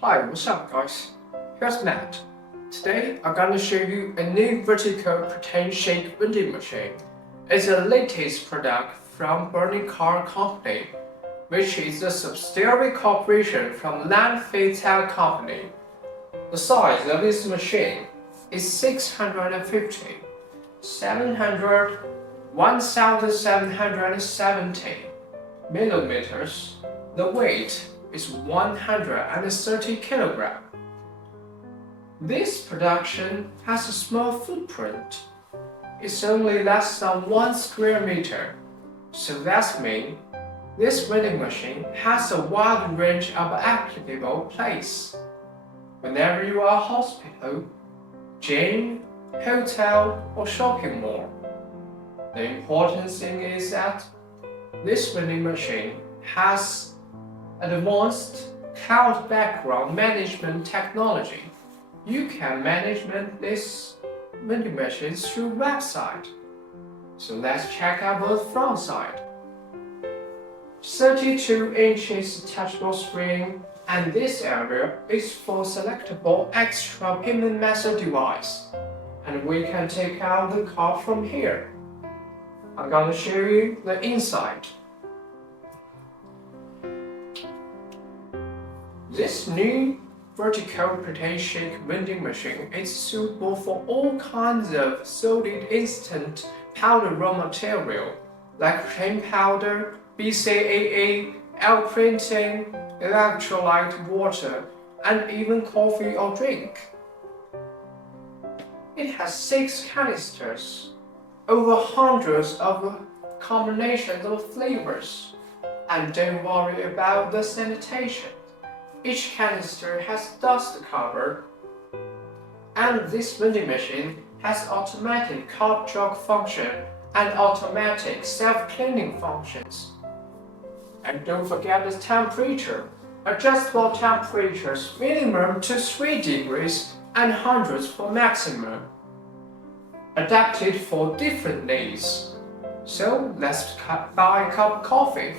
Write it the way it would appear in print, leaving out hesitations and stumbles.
Hi, what's up guys? Here's Matt. Today I'm gonna show you a new vertical protein shake vending machine. It's the latest product from Burning Car Company, which is a subsidiary corporation from Landfetal Company. The size of this machine is 650, 700, 1770 millimeters. The weight is 130 kilograms. This production has a small footprint. It's only less than 1 square meter. So that means this vending machine has a wide range of applicable place. Whenever you are hospital, gym, hotel, or shopping mall. The important thing is that this vending machine has advanced cloud background management technology. You can manage this vending machine through website. So let's check out the front side. 32 inches touchable screen, and this area is for selectable extra payment method device. And we can take out the card from here. I'm gonna show you the inside. This new vertical protein shake vending machine is suitable for all kinds of solid instant powder raw material like protein powder, BCAA, L-printing, electrolyte water, and even coffee or drink. It has 6 canisters, over hundreds of combinations of flavors, and don't worry about the sanitation. Each canister has dust cover, and this vending machine has automatic cup jog function and automatic self-cleaning functions. And don't forget the temperature. Adjustable temperatures minimum to 3 degrees and hundreds for maximum. Adapted for different needs. So let's buy a cup of coffee.